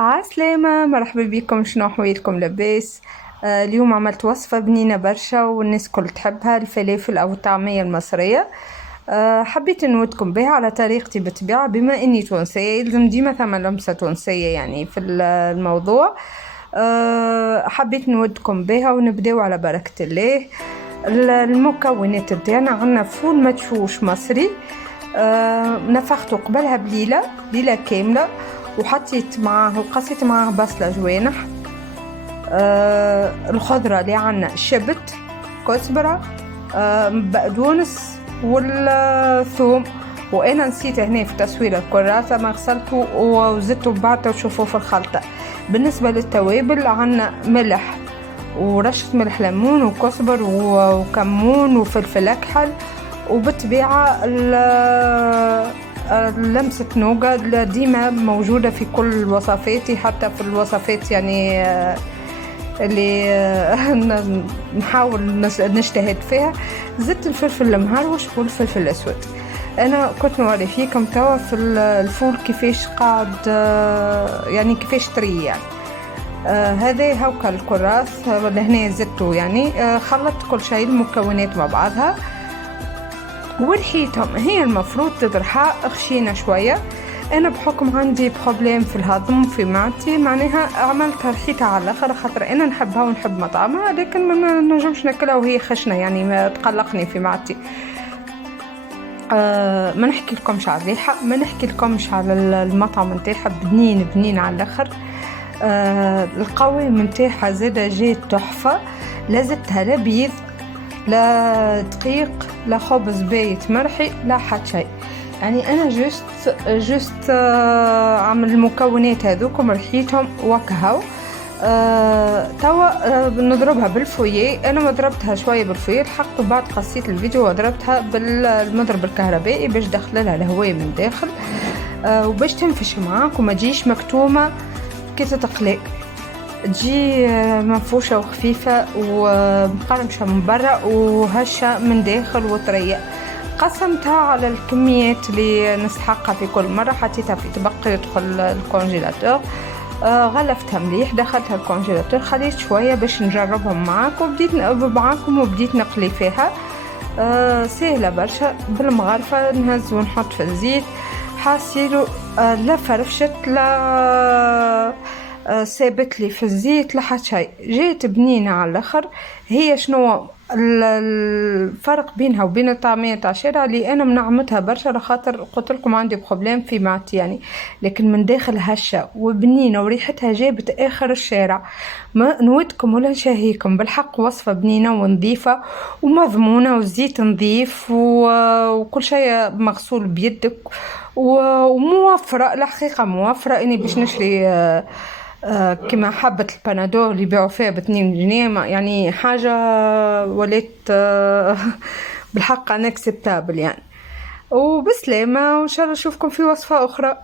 عسلامة، مرحبا بكم. شنو حويلكم؟ لاباس؟ اليوم عملت وصفة بنينة برشا والناس كل تحبها، الفلافل أو الطعمية المصرية. حبيت نودكم بها على طريقتي بالطبيعة، بما إني تونسية يلزم ديما ثم لمسة تونسية يعني في الموضوع. حبيت نودكم بها ونبداو على بركة الله. المكونات نتاعنا: عندنا فول مدشوش مصري، نفخته قبلها ليلة كاملة، وحطيت معاه وقصيت معاه بصلة جوانح. الخضرة اللي عنا شبت، كزبرة، بقدونس والثوم. وانا نسيت هنا في تصوير الكراسة ما غسلته وزدته بعد تشوفوه في الخلطة. بالنسبة للتوابل عنا ملح ورشة ملح ليمون وكزبر وكمون وفلفل أكحل، وبالطبيعة لمسة نوغا ديما موجودة في كل وصفاتي، حتى في الوصفات يعني اللي نحاول نجتهد فيها. زدت الفلفل المهروش والفلفل الأسود. أنا كنت نوري فيكم توا في الفول كيفاش قاعد يعني كيفاش طري يعني. هذا هوكا الكراث لهنا زدته يعني. خلطت كل شيء المكونات مع بعضها ورحيتهم. هي المفروض تطرحها خشينة شوية. انا بحكم عندي بروبليم في الهضم في معدتي، معناها عملتها رحيتها على الاخر، خاطر انا نحبها ونحب مطعمها، لكن ما نجمش ناكلها وهي خشنة يعني، ما تقلقني في معدتي. ما نحكي لكمش على الريحة، ما نحكي لكمش على المطعم نتاعها، بنين على الاخر. القوام نتاعها زاده جات تحفة. لا زدتها لا بيض لا دقيق لا خبز بايت مرحي لا حتى شيء يعني. انا جوست عمل المكونات هذوكم رحيتهم وكهو. توا نضربها بالفوية. انا ما ضربتها شويه بالفوية الحق، وبعد قصيت الفيديو وضربتها بالمضرب الكهربائي باش دخل لها الهواء من داخل، وباش تنفش معاك وما تجيش مكتومه كي تتقلي، تجي منفوشة وخفيفة ومقرمشة من برا وهشة من داخل وطرية. قسمتها على الكميات اللي نستحقها في كل مرة، حطيتها في طبق يدخل الكونجيلاتور. غلفتها مليح، دخلتها الكونجيلاتور، خليت شوية باش نجربهم معاكم وبديت نقلي فيها. سهلة برشا، بالمغرفة نهز ونحط في الزيت. حاسيلو لا فرفشت لا سابت لي في الزيت لحد شيء، جيت بنينة على الاخر. هي شنو الفرق بينها وبين الطعمية تاع الشارع؟ اللي انا منعمتها برشا لخاطر قلت لكم عندي بروبليم في معدتي يعني، لكن من داخل هشة وبنينة وريحتها جابت اخر الشارع. ما نودكم ولا نشهيكم بالحق، وصفة بنينة ونظيفة ومضمونة والزيت نظيف وكل شيء مغسول بيدك وموفرة. الحقيقة موفرة. اني باش نشري كما حبة البنادول اللي يبيعوا فيها ب2 جنيه يعني حاجة وليت بالحق unacceptable يعني. وبسلامة، وإن شاء الله أشوفكم في وصفة أخرى.